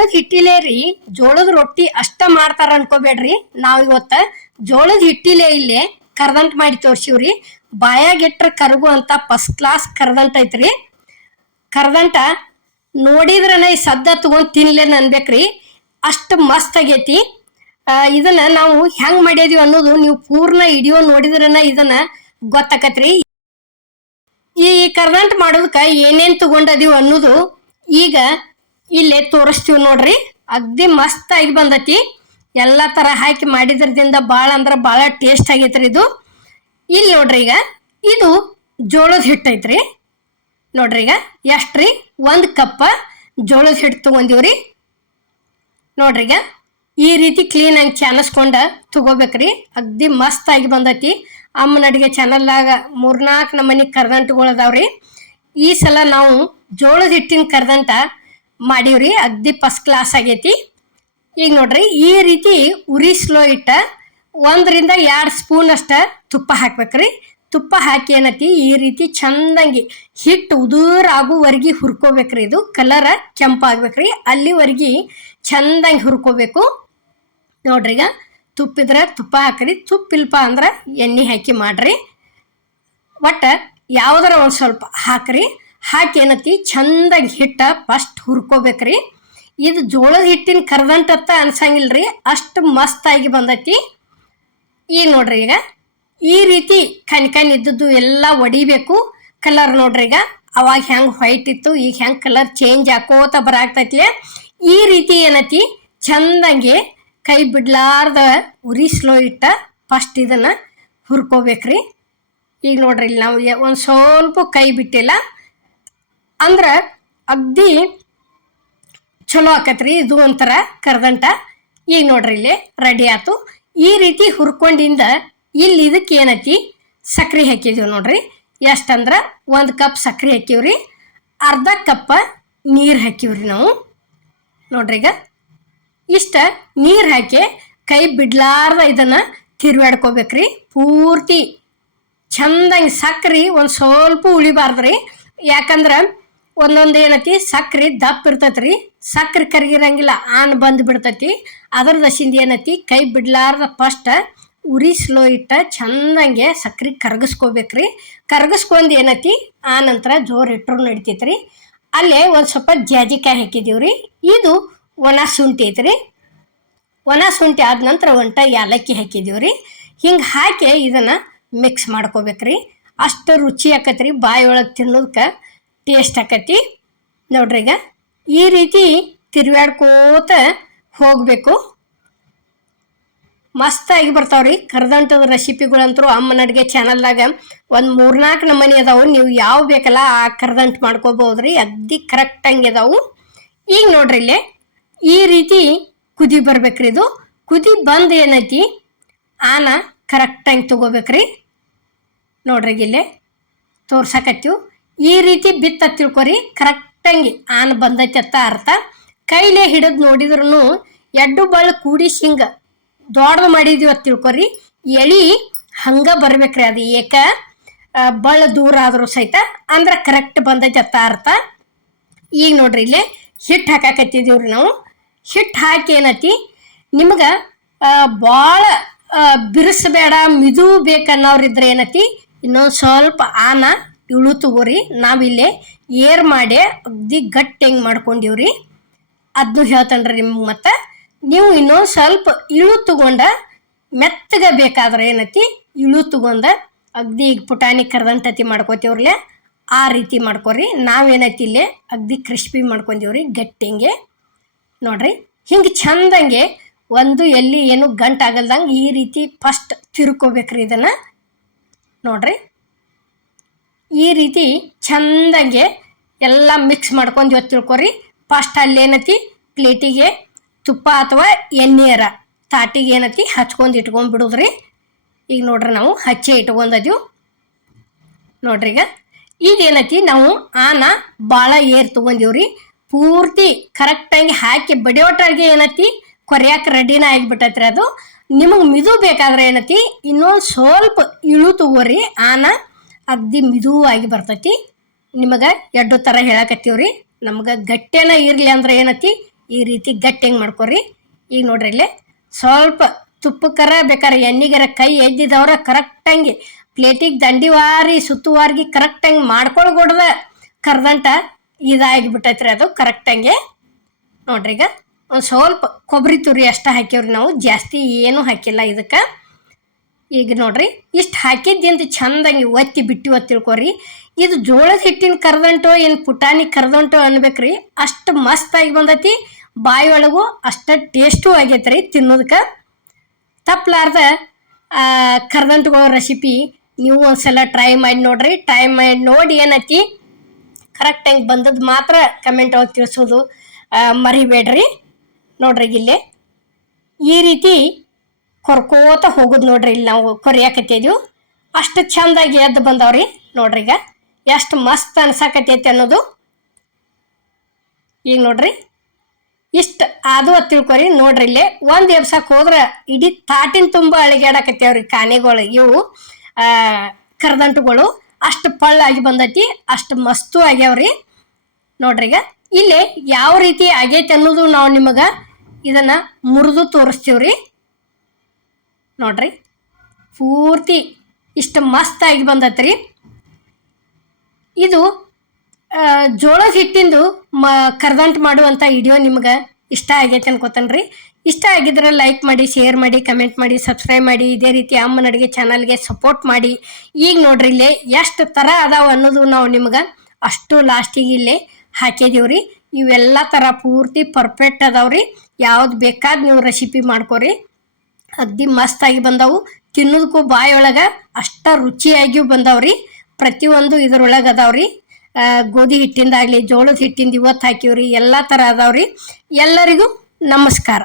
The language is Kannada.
ಜೋಳದ ಹಿಟ್ಟಿಲೆ ರೀ ಜೋಳದ ರೊಟ್ಟಿ ಅಷ್ಟ ಮಾಡ್ತಾರ ಅನ್ಕೋಬೇಡ್ರಿ. ನಾವ್ ಇವತ್ತ ಜೋಳದ ಹಿಟ್ಟಿಲೆ ಇಲ್ಲೇ ಕರ್ದಂಟ್ ಮಾಡಿ ತೋರ್ಸಿವ್ರಿ. ಬಾಯಾಗಿಟ್ರ ಕರಗು ಅಂತ ಫಸ್ಟ್ ಕ್ಲಾಸ್ ಕರ್ದಂಟ್ ಐತ್ರಿ. ಕರ್ದಂಟ ನೋಡಿದ್ರನ ಈ ಸದ್ದ ತಗೊಂಡ್ ತಿನ್ಲೇನ್ ಅನ್ಬೇಕ್ರಿ, ಅಷ್ಟು ಮಸ್ತ್ ಆಗೈತಿ. ಇದನ್ನ ನಾವು ಹೆಂಗ್ ಮಾಡಿದೀವಿ ಅನ್ನೋದು ನೀವು ಪೂರ್ಣ ವಿಡಿಯೋ ನೋಡಿದ್ರನ ಇದನ್ನ ಗೊತ್ತಾಕತ್ರಿ. ಈ ಕರ್ದಂಟ್ ಮಾಡೋದಕ್ಕ ಏನೇನ್ ತಗೊಂಡದೀವಿ ಅನ್ನೋದು ಈಗ ಇಲ್ಲೇ ತೋರಿಸ್ತೀವಿ ನೋಡ್ರಿ. ಅಗ್ದಿ ಮಸ್ತ್ ಆಗಿ ಬಂದತಿ. ಎಲ್ಲಾ ತರ ಹಾಕಿ ಮಾಡಿದ್ರದಿಂದ ಬಾಳ ಅಂದ್ರ ಬಾಳ ಟೇಸ್ಟ್ ಆಗೈತ್ರಿ ಇದು. ಇಲ್ಲಿ ನೋಡ್ರಿ, ಈಗ ಇದು ಜೋಳದ ಹಿಟ್ಟು ಐತ್ರಿ. ನೋಡ್ರಿ ಈಗ ಎಷ್ಟ್ರಿ, 1 ಕಪ್ ಜೋಳದ ಹಿಟ್ಟು ತಗೊಂಡಿವ್ರಿ. ನೋಡ್ರಿ ಈಗ ಈ ರೀತಿ ಕ್ಲೀನ್ ಆಗಿ ಚಾನಸ್ಕೊಂಡ ತಗೋಬೇಕ್ರಿ. ಅಗ್ದಿ ಮಸ್ತ್ ಆಗಿ ಬಂದತಿ. ಅಮ್ಮನ ಅಡಿಗೆ ಚಾನಲ್ನಾಗ 3-4 ನಮೂನಿ ಕರ್ದಂಟುಗಳು ಅದಾವ್ರಿ. ಈ ಸಲ ನಾವು ಜೋಳದ ಹಿಟ್ಟಿನ ಕರ್ದಂಟ ಮಾಡೀವ್ರಿ. ಅಗ್ದಿ ಫಸ್ಟ್ ಕ್ಲಾಸ್ ಆಗೈತಿ. ಈಗ ನೋಡ್ರಿ, ಈ ರೀತಿ ಉರಿ ಸ್ಲೋ ಇಟ್ಟ 1-2 ಸ್ಪೂನ್ ಅಷ್ಟ ತುಪ್ಪ ಹಾಕ್ಬೇಕ್ರಿ. ತುಪ್ಪ ಹಾಕಿ ಏನತಿ ಈ ರೀತಿ ಚಂದಂಗಿ ಹಿಟ್ಟು ಉದುರ್ ಆಗುವರೆಗೆ ಹುರ್ಕೋಬೇಕ್ರಿ. ಇದು ಕಲರ್ ಕೆಂಪಾಗ್ಬೇಕ್ರಿ, ಅಲ್ಲಿವರೆಗೆ ಚಂದಂಗಿ ಹುರ್ಕೋಬೇಕು. ನೋಡ್ರಿ, ಈಗ ತುಪ್ಪಿದ್ರ ತುಪ್ಪ ಹಾಕ್ರಿ, ತುಪ್ಪಿಲ್ಪ ಅಂದ್ರ ಎಣ್ಣೆ ಹಾಕಿ ಮಾಡ್ರಿ. ಒಟ್ಟ ಯಾವ್ದಾರ ಒಂದ್ ಸ್ವಲ್ಪ ಹಾಕ್ರಿ. ಹಾಕಿ ಏನತಿ ಚಂದಾಗಿ ಹಿಟ್ಟ ಫಸ್ಟ್ ಹುರ್ಕೋಬೇಕ್ರಿ. ಇದು ಜೋಳದ ಹಿಟ್ಟಿನ ಕರ್ದಂಟತ್ತ ಅನ್ಸಂಗಿಲ್ರಿ, ಅಷ್ಟು ಮಸ್ತ್ ಆಗಿ ಬಂದೈತಿ. ಈಗ ನೋಡ್ರಿ, ಈಗ ಈ ರೀತಿ ಕಣ್ಕಣ್ ಇದ್ದದ್ದು ಎಲ್ಲ ಒಡಿಬೇಕು. ಕಲರ್ ನೋಡ್ರಿ, ಈಗ ಅವಾಗ ಹೆಂಗ್ ವೈಟ್ ಇತ್ತು, ಈಗ ಹೆಂಗ್ ಕಲರ್ ಚೇಂಜ್ ಹಾಕೋತ ಬರಾಕ್ತೈತ್ಲೆ. ಈ ರೀತಿ ಏನತಿ ಚಂದಂಗೆ ಕೈ ಬಿಡ್ಲಾರ್ದ ಉರಿ ಸ್ಲೋ ಇಟ್ಟ ಫಸ್ಟ್ ಇದನ್ನ ಹುರ್ಕೋಬೇಕ್ರಿ. ಈಗ ನೋಡ್ರಿ, ಇಲ್ಲಿ ನಾವು ಒಂದ್ ಸ್ವಲ್ಪ ಕೈ ಬಿಟ್ಟಿಲ್ಲ ಅಂದ್ರ ಅಗ್ದಿ ಚಲೋ ಆಕತ್ರಿ. ಇದು ಒಂಥರ ಕರ್ದಂಟ. ಈಗ ನೋಡ್ರಿ, ಇಲ್ಲಿ ರೆಡಿ ಆತು. ಈ ರೀತಿ ಹುರ್ಕೊಂಡಿಂದ ಇಲ್ಲಿ ಇದಕ್ಕೆ ಏನತಿ ಸಕ್ರೆ ಹಾಕಿದೀವಿ ನೋಡ್ರಿ. ಎಷ್ಟಂದ್ರ 1 ಕಪ್ ಸಕ್ರೆ ಹಾಕಿವ್ರಿ, ಅರ್ಧ ಕಪ್ ನೀರ್ ಹಾಕಿವ್ರಿ ನಾವು. ನೋಡ್ರಿ, ಈಗ ಇಷ್ಟ ನೀರ್ ಹಾಕಿ ಕೈ ಬಿಡ್ಲಾರ್ದ ಇದನ್ನ ತಿರ್ವಾಡ್ಕೋಬೇಕ್ರಿ ಪೂರ್ತಿ ಚಂದಂಗಿ. ಸಕ್ರಿ ಒಂದ್ ಸ್ವಲ್ಪ ಉಳಿಬಾರ್ದ್ರಿ, ಯಾಕಂದ್ರ ಒಂದೊಂದ್ ಏನತಿ ಸಕ್ರಿ ದಪ್ಪ ಇರ್ತೈತ್ರಿ, ಸಕ್ರಿ ಕರಗಿರಂಗಿಲ್ಲ, ಆನ್ ಬಂದ್ ಬಿಡ್ತೈತಿ. ಅದ್ರ ದಶಿಂದ ಏನತಿ ಕೈ ಬಿಡ್ಲಾರ್ದ ಫಸ್ಟ್ ಉರಿ ಸ್ಲೋ ಇಟ್ಟ ಚಂದಂಗೆ ಸಕ್ರಿ ಕರಗಿಸ್ಕೋಬೇಕ್ರಿ. ಕರಗಿಸ್ಕೊಂಡ್ ಏನತಿ ಆ ನಂತರ ಜೋರ್ ಇಟ್ರು ನಡಿತೈತ್ರಿ. ಅಲ್ಲೇ ಒಂದ್ ಸ್ವಲ್ಪ ಜಾಜಿಕಾಯಿ ಹಾಕಿದೀವ್ರಿ. ಇದು ಒಣ ಶುಂಠಿ ಐತ್ರಿ. ಒಣ ಶುಂಠಿ ಆದ ನಂತರ ಒಂಟ ಯಾಲಕ್ಕಿ ಹಾಕಿದೀವ್ರಿ. ಹಿಂಗ್ ಹಾಕಿ ಇದನ್ನ ಮಿಕ್ಸ್ ಮಾಡ್ಕೋಬೇಕ್ರಿ. ಅಷ್ಟು ರುಚಿ ಆಕತ್ರಿ, ಬಾಯಿ ಒಳಗೆ ತಿನ್ನೋದಕ್ಕ ಟೇಸ್ಟ್ ಆಕತಿ. ನೋಡ್ರಿ, ಈಗ ಈ ರೀತಿ ತಿರ್ವ್ಯಾಡ್ಕೋತ ಹೋಗ್ಬೇಕು. ಮಸ್ತ್ ಆಗಿ ಬರ್ತಾವ್ರಿ ಕರ್ದಂಟದ ರೆಸಿಪಿಗಳಂತೂ. ಅಮ್ಮನ ಅಡ್ಗೆ ಚಾನಲ್ದಾಗ ಒಂದ್ 3-4 ನಮೂನಿ ಅದಾವು. ನೀವು ಯಾವ ಬೇಕಲ್ಲ ಆ ಕರ್ದಂಟ್ ಮಾಡ್ಕೋಬಹುದ್ರಿ. ಅಗ್ದಿ ಕರೆಕ್ಟ್ ಹಂಗೆ ಅದಾವು. ಈಗ ನೋಡ್ರಿ, ಇಲ್ಲಿ ಈ ರೀತಿ ಕುದಿ ಬರ್ಬೇಕ್ರಿ. ಇದು ಕುದಿ ಬಂದ್ ಏನೈತಿ ಆನ ಕರೆಕ್ಟ್ ಹಂಗೆ ತಗೋಬೇಕ್ರಿ. ನೋಡ್ರಿ, ಇಲ್ಲೇ ತೋರ್ಸಕತ್ತೀವಿ. ಈ ರೀತಿ ಬಿತ್ತ ತಿಳ್ಕೊರಿ, ಕರೆಕ್ಟ್ ಹಂಗೆ ಆನ್ ಬಂದೈತಿ ಅತ್ತ ಅರ್ಥ. ಕೈಲೇ ಹಿಡಿದ್ ನೋಡಿದ್ರು ಎಡ್ಡು ಬಳ್ಳ ಕೂಡಿಸಿ ಹಿಂಗ ದೊಡ್ಡದು ಮಾಡಿದೀವಿ ಅಂತ ತಿಳ್ಕೊರಿ. ಎಳಿ ಹಂಗ ಬರ್ಬೇಕ್ರಿ. ಅದು ಏಕ ಬಳ್ಳ ದೂರ ಆದ್ರೂ ಸಹಿತ ಅಂದ್ರ ಕರೆಕ್ಟ್ ಬಂದೈತಿ ಅತ್ತ ಅರ್ಥ. ಈಗ ನೋಡ್ರಿ, ಇಲ್ಲೇ ಹಿಟ್ಟು ಹಾಕಾಕತ್ತಿದೀವ್ರಿ ನಾವು. ಹಿಟ್ಟು ಹಾಕಿ ಏನತಿ ನಿಮ್ಗ ಭಾಳ ಬಿರುಸಬೇಡ, ಮಿದು ಬೇಕನ್ನೋರಿದ್ರೆ ಏನತಿ ಇನ್ನೊಂದು ಸ್ವಲ್ಪ ಆನ ಇಳು ತಗೋರಿ. ನಾವಿಲ್ಲೇ ಏರ್ ಮಾಡಿ ಅಗ್ದಿ ಗಟ್ಟಿ ಹೆಂಗೆ ಮಾಡ್ಕೊಂಡಿವ್ರಿ, ಅದನ್ನು ಹೇಳ್ತೇನ್ರಿ ನಿಮ್ಗೆ. ಮತ್ತೆ ನೀವು ಇನ್ನೊಂದು ಸ್ವಲ್ಪ ಇಳು ತಗೊಂಡ ಮೆತ್ತಗ ಬೇಕಾದ್ರೆ ಏನತಿ ಇಳು ತಗೊಂಡ ಅಗ್ದಿ ಈಗ ಪುಟಾಣಿ ಕರ್ದಂಟತಿ ಮಾಡ್ಕೋತೀವ್ರಲ್ಲೇ ಆ ರೀತಿ ಮಾಡ್ಕೊರಿ. ನಾವೇನೈತಿ ಇಲ್ಲೇ ಅಗ್ದಿ ಕ್ರಿಸ್ಪಿ ಮಾಡ್ಕೊಂಡಿವ್ರಿ ಗಟ್ಟಿಂಗೆ. ನೋಡ್ರಿ, ಹಿಂಗೆ ಚಂದಂಗೆ ಒಂದು ಎಲ್ಲಿ ಏನು ಗಂಟಾಗಲ್ದಂಗೆ ಈ ರೀತಿ ಫಸ್ಟ್ ತಿರ್ಕೋಬೇಕ್ರಿ ಇದನ್ನ. ನೋಡ್ರಿ, ಈ ರೀತಿ ಚಂದಂಗೆ ಎಲ್ಲ ಮಿಕ್ಸ್ ಮಾಡ್ಕೊಂಡು ತಿಳ್ಕೊರಿ. ಫಸ್ಟ್ ಅಲ್ಲೇನತಿ ಪ್ಲೇಟಿಗೆ ತುಪ್ಪ ಅಥವಾ ಎಣ್ಣೆಯರ ತಾಟಿಗೆ ಏನತಿ ಹಚ್ಕೊಂಡು ಇಟ್ಕೊಂಡ್ಬಿಡುದ್ರಿ. ಈಗ ನೋಡ್ರಿ, ನಾವು ಹಚ್ಚೆ ಇಟ್ಕೊಂಡದೀವಿ. ನೋಡ್ರಿ, ಈಗ ಏನತಿ ನಾವು ಆನ ಭಾಳ ಏರ್ ತಗೊಂಡಿವ್ರಿ. ಪೂರ್ತಿ ಕರೆಕ್ಟಾಗಿ ಹಾಕಿ ಬಡಿಯೋಟಾಗಿ ಏನತಿ ಕೊರಿಯಾಕ ರೆಡಿನ ಆಗಿಬಿಟ್ಟೈತ್ರಿ. ಅದು ನಿಮಗೆ ಮಿದು ಬೇಕಾದ್ರೆ ಏನತಿ ಇನ್ನೊಂದು ಸ್ವಲ್ಪ ಇಳು ತಗೋರಿ. ಆನ ಅಗ್ದಿ ಮಿದುವಾಗಿ ಬರ್ತೈತಿ. ನಿಮಗೆ ಎರಡು ಥರ ಹೇಳಕತ್ತೀವ್ರಿ. ನಮ್ಗೆ ಗಟ್ಟೆನ ಇರಲಿ ಅಂದ್ರೆ ಏನತಿ ಈ ರೀತಿ ಗಟ್ಟಿಂಗ್ ಮಾಡ್ಕೊರಿ. ಈಗ ನೋಡ್ರಿ ಇಲ್ಲೇ ಸ್ವಲ್ಪ ತುಪ್ಪಕ್ಕರ ಬೇಕಾರೆ ಎಣ್ಣೆಗರ ಕೈ ಎದ್ದಿದವ್ರ ಕರೆಕ್ಟಂಗೆ ಪ್ಲೇಟಿಗೆ ದಂಡಿವಾರಿ ಸುತ್ತುವಾರಿಗೆ ಕರೆಕ್ಟಂಗೆ ಮಾಡ್ಕೊಳ್ಗೊಡ್ದ ಕರ್ದಂಟ ಇದಾಗಿಬಿಟ್ಟೈತ್ರಿ. ಅದು ಕರೆಕ್ಟಂಗೆ ನೋಡ್ರಿ. ಈಗ ಒಂದು ಸ್ವಲ್ಪ ಕೊಬ್ಬರಿ ತುರಿ ಅಷ್ಟ ಹಾಕಿವ್ರಿ ನಾವು, ಜಾಸ್ತಿ ಏನೂ ಹಾಕಿಲ್ಲ ಇದಕ್ಕೆ. ಈಗ ನೋಡ್ರಿ ಇಷ್ಟು ಹಾಕಿದ್ದಿಂತ ಚಂದಂಗೆ ಒತ್ತಿ ಬಿಟ್ಟು ತಿಳ್ಕೊರಿ. ಇದು ಜೋಳದ ಹಿಟ್ಟಿನ ಕರ್ದಂಟೋ ಏನು ಪುಟಾಣಿ ಕರ್ದಂಟೋ ಅನ್ಬೇಕ್ರಿ, ಅಷ್ಟು ಮಸ್ತಾಗಿ ಬಂದೈತಿ. ಬಾಯಿ ಒಳಗೂ ಅಷ್ಟು ಟೇಸ್ಟೂ ಆಗೈತೆ ರೀ ತಿನ್ನೋದಕ್ಕೆ. ತಪ್ಪಲಾರ್ದ ಕರ್ದಂಟುಗಳ ರೆಸಿಪಿ ನೀವು ಒಂದ್ಸಲ ಟ್ರೈ ಮಾಡಿ ನೋಡ್ರಿ. ಟ್ರೈ ಮಾಡಿ ನೋಡಿ ಏನೈತಿ ಕರೆಕ್ಟಾಗಿ ಬಂದದ್ದು ಮಾತ್ರ ಕಮೆಂಟ್ ಒಳಗೆ ತಿಳಿಸೋದು ಮರಿಬೇಡ್ರಿ. ನೋಡ್ರಿ ಇಲ್ಲೇ ಈ ರೀತಿ ಕೊರ್ಕೋತ ಹೋಗೋದು ನೋಡ್ರಿ. ಇಲ್ಲಿ ನಾವು ಕೊರಿಯಾಕತ್ತಿದ್ವು ಅಷ್ಟು ಚಂದಾಗಿ ಎದ್ದು ಬಂದವ್ರಿ. ನೋಡ್ರಿ ಈಗ ಎಷ್ಟು ಮಸ್ತ್ ಅನ್ಸಾಕತ್ತೈತಿ ಅನ್ನೋದು. ಈಗ ನೋಡ್ರಿ ಇಷ್ಟು ಅದು ತಿಳ್ಕೊರಿ. ನೋಡ್ರಿ ಇಲ್ಲೇ ಒಂದು ಎಬ್ಸಕ್ಕೆ ಹೋದ್ರೆ ಇಡೀ ತಾಟಿನ ತುಂಬ ಅಳಿಗಾಡಕತ್ತೇವ್ರಿ ಕಾನೆಗಳು. ಇವು ಕರ್ದಂಟುಗಳು ಅಷ್ಟು ಪಳ್ಳಾಗಿ ಬಂದೈತಿ, ಅಷ್ಟು ಮಸ್ತು ಆಗ್ಯಾವ್ರಿ. ನೋಡ್ರಿ ಈಗ ಇಲ್ಲಿ ಯಾವ ರೀತಿ ಆಗೈತಿ ಅನ್ನೋದು ನಾವು ನಿಮಗೆ ಇದನ್ನು ಮುರಿದು ತೋರಿಸ್ತೀವ್ರಿ. ನೋಡ್ರಿ ಪೂರ್ತಿ ಇಷ್ಟು ಮಸ್ತಾಗಿ ಬಂದೈತ್ರಿ. ಇದು ಜೋಳದ ಹಿಟ್ಟಿಂದು ಕರ್ದಂಟು ಮಾಡುವಂಥ ವಿಡಿಯೋ ನಿಮ್ಗೆ ಇಷ್ಟ ಆಗೈತೆ ಅನ್ಕೋತೇನ್ರಿ. ಇಷ್ಟ ಆಗಿದ್ರೆ ಲೈಕ್ ಮಾಡಿ, ಶೇರ್ ಮಾಡಿ, ಕಮೆಂಟ್ ಮಾಡಿ, ಸಬ್ಸ್ಕ್ರೈಬ್ ಮಾಡಿ. ಇದೇ ರೀತಿ ಅಮ್ಮನ ಅಡುಗೆ ಚಾನಲ್ಗೆ ಸಪೋರ್ಟ್ ಮಾಡಿ. ಈಗ ನೋಡ್ರಿ ಇಲ್ಲೇ ಎಷ್ಟು ಥರ ಅದಾವ ಅನ್ನೋದು ನಾವು ನಿಮ್ಗೆ ಅಷ್ಟು ಲಾಸ್ಟಿಗೆ ಇಲ್ಲೇ ಹಾಕಿದೀವ್ರಿ. ಇವೆಲ್ಲ ಥರ ಪೂರ್ತಿ ಪರ್ಫೆಕ್ಟ್ ಅದಾವ್ರಿ. ಯಾವ್ದು ಬೇಕಾದ ನೀವು ರೆಸಿಪಿ ಮಾಡ್ಕೊರಿ, ಅಗ್ದಿ ಮಸ್ತಾಗಿ ಬಂದವು. ತಿನ್ನೋದಕ್ಕೂ ಬಾಯಿ ಒಳಗೆ ಅಷ್ಟ ರುಚಿಯಾಗಿಯೂ ಬಂದವ್ರಿ. ಪ್ರತಿಯೊಂದು ಇದ್ರೊಳಗೆ ಅದಾವ್ರಿ. ಗೋಧಿ ಹಿಟ್ಟಿಂದಾಗಲಿ ಜೋಳದ ಹಿಟ್ಟಿಂದ ಇವತ್ತು ಹಾಕಿವ್ರಿ. ಎಲ್ಲ ಥರ ಅದಾವ್ರಿ. ಎಲ್ಲರಿಗೂ ನಮಸ್ಕಾರ.